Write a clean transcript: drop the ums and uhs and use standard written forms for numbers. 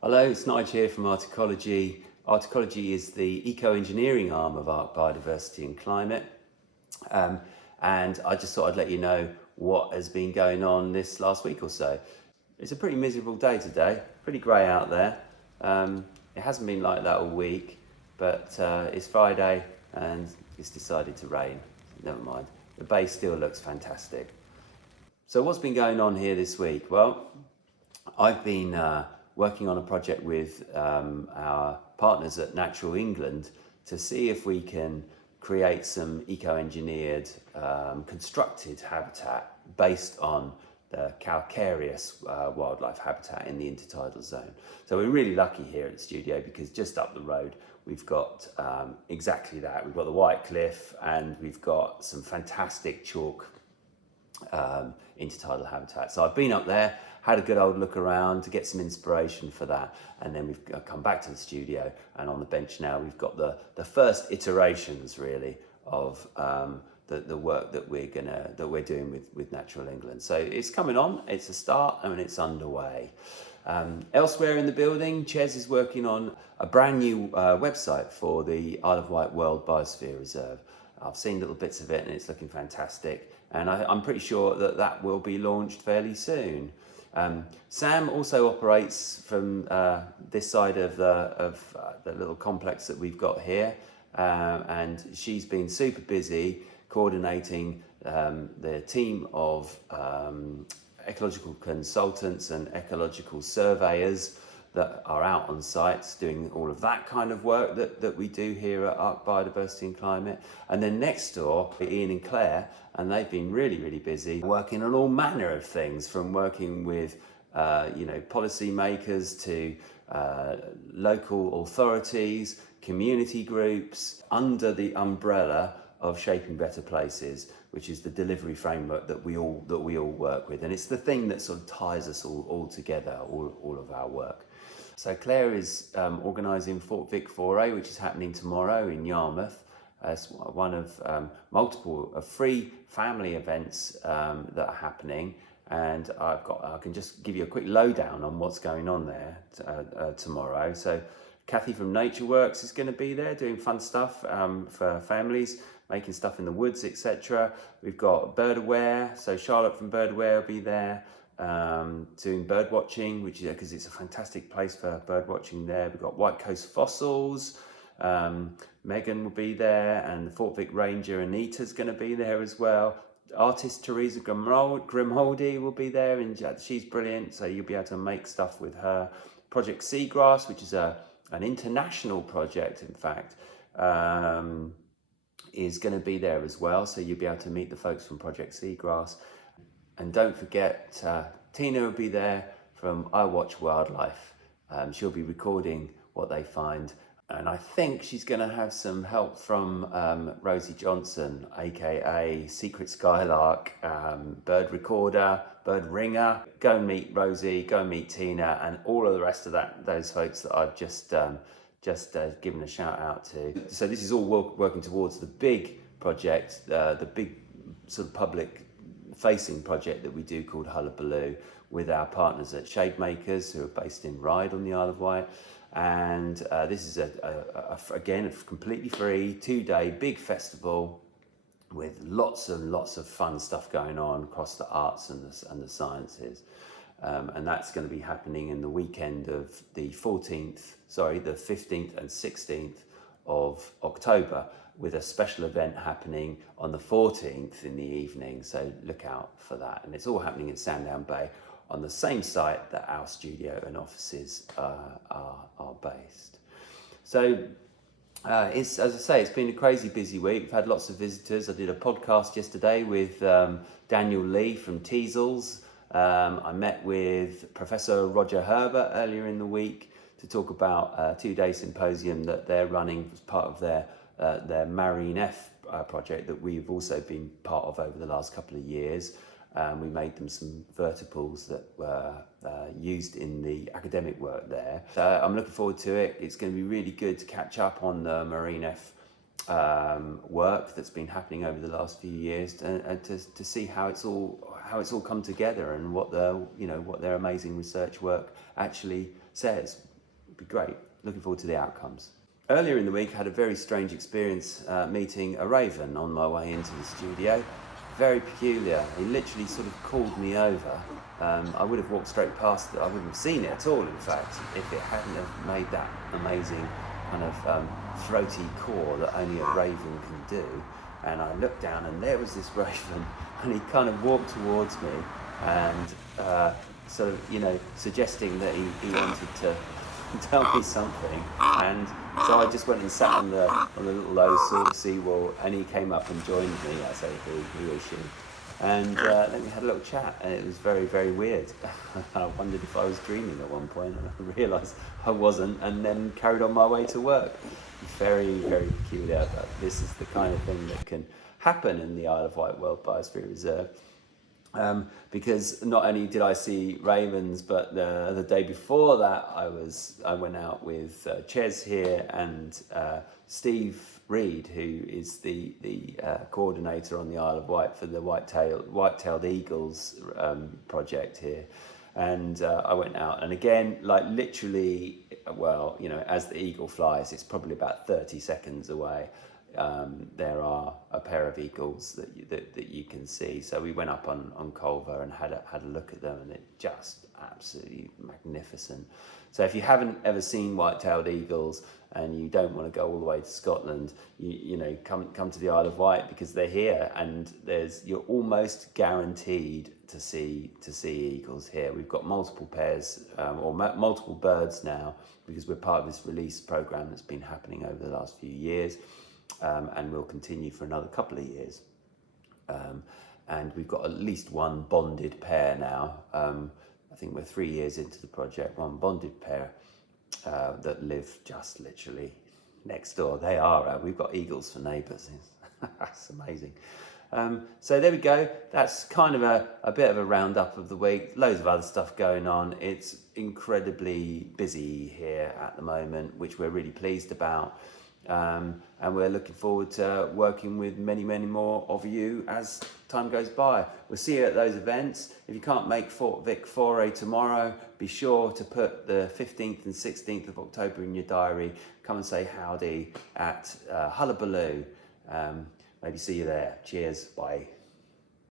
Hello, it's Nigel here from Articology. Articology is the eco-engineering arm of Arc Biodiversity and Climate. And I just thought I'd let you know what has been going on this last week or so. It's a pretty miserable day today, pretty grey out there. It hasn't been like that all week, but it's Friday and it's decided to rain. Never mind. The bay still looks fantastic. So what's been going on here this week? Well, I've been working on a project with our partners at Natural England to see if we can create some eco-engineered constructed habitat based on the calcareous wildlife habitat in the intertidal zone. So we're really lucky here at the studio because just up the road we've got exactly that. We've got the White Cliff and we've got some fantastic chalk intertidal habitat. So I've been up there, had a good old look around to get some inspiration for that, and then we've come back to the studio, and on the bench now we've got the first iterations really of the work that we're doing with Natural England. So it's coming on, it's a start, and it's underway. Elsewhere in the building, Ches is working on a brand new website for the Isle of Wight World Biosphere Reserve. I've seen little bits of it and it's looking fantastic, and I'm pretty sure that will be launched fairly soon. Sam also operates from this side of the little complex that we've got here, and she's been super busy coordinating the team of ecological consultants and ecological surveyors that are out on sites doing all of that kind of work that we do here at Arc Biodiversity and Climate. And then next door, Ian and Claire, and they've been really busy working on all manner of things, from working with policy makers to local authorities, community groups, under the umbrella of Shaping Better Places, which is the delivery framework that we all work with, and it's the thing that sort of ties us all together, all of our work. So Claire is organising Fort Vic Foray, which is happening tomorrow in Yarmouth. It's one of multiple free family events that are happening, and I can just give you a quick lowdown on what's going on there tomorrow. So Kathy from Nature Works is going to be there doing fun stuff for families, making stuff in the woods, etc. We've got Bird Aware, so Charlotte from Bird Aware will be there doing bird watching, which is because it's a fantastic place for bird watching there. We've got White Coast Fossils, Megan will be there, and the Fort Vic Ranger Anita's going to be there as well. Artist Teresa Grimholdy will be there, and she's brilliant, so you'll be able to make stuff with her. Project Seagrass, which is an international project, in fact, is going to be there as well, so you'll be able to meet the folks from Project Seagrass. And don't forget, Tina will be there from I Watch Wildlife. She'll be recording what they find, and I think she's going to have some help from Rosie Johnson, aka Secret Skylark, bird recorder, bird ringer. Go and meet Rosie, go and meet Tina, and all of the rest of those folks that I've just given a shout out to. So this is all working towards the big project, the big sort of public facing project that we do called Hullabaloo, with our partners at Shademakers, who are based in Ryde on the Isle of Wight. And this is again a completely free 2-day big festival with lots and lots of fun stuff going on across the arts and the sciences. And that's going to be happening in the weekend of the 15th and 16th of October, with a special event happening on the 14th in the evening. So look out for that. And it's all happening at Sandown Bay, on the same site that our studio and offices are based. So as I say, it's been a crazy busy week. We've had lots of visitors. I did a podcast yesterday with Daniel Lee from Teasels. I met with Professor Roger Herbert earlier in the week to talk about a 2-day symposium that they're running as part of their Marine F project that we've also been part of over the last couple of years. We made them some vertiples that were used in the academic work there. So I'm looking forward to it. It's going to be really good to catch up on the Marine F work that's been happening over the last few years, and to see how it's all come together and what their amazing research work actually says. be great. Looking forward to the outcomes. Earlier in the week, I had a very strange experience meeting a raven on my way into the studio. Very peculiar. He literally sort of called me over. I would have walked straight past it. I wouldn't have seen it at all, in fact, if it hadn't have made that amazing kind of throaty call that only a raven can do. And I looked down and there was this raven, and he kind of walked towards me and sort of, you know, suggesting that he wanted to tell me something. And so I just went and sat on the little low sort of seawall, and he came up and joined me. I say he or she. And then we had a little chat, and it was very, very weird. I wondered if I was dreaming at one point, and I realised I wasn't, and then carried on my way to work. Very, very peculiar, but this is the kind of thing that can happen in the Isle of Wight World Biosphere Reserve. Because not only did I see ravens, but the day before that I went out with Ches here and Steve Reed, who is the coordinator on the Isle of Wight for the Whitetailed Eagles project here. And I went out, and again, like literally, well, you know, as the eagle flies, it's probably about 30 seconds away. There are a pair of eagles that you can see. So we went up on Culver and had a look at them, and it's just absolutely magnificent. So if you haven't ever seen white-tailed eagles and you don't want to go all the way to Scotland, you know, come to the Isle of Wight, because they're here, and you're almost guaranteed to see eagles here. We've got multiple pairs or multiple birds now, because we're part of this release program that's been happening over the last few years. And will continue for another couple of years. And we've got at least one bonded pair now. I think we're 3 years into the project, one bonded pair that live just literally next door. They are, we've got eagles for neighbours. That's amazing. So there we go. That's kind of a bit of a roundup of the week. Loads of other stuff going on. It's incredibly busy here at the moment, which we're really pleased about. And we're looking forward to working with many, many more of you as time goes by. We'll see you at those events. If you can't make Fort Vic Foray tomorrow, be sure to put the 15th and 16th of October in your diary. Come and say howdy at Hullabaloo. Maybe see you there. Cheers. Bye.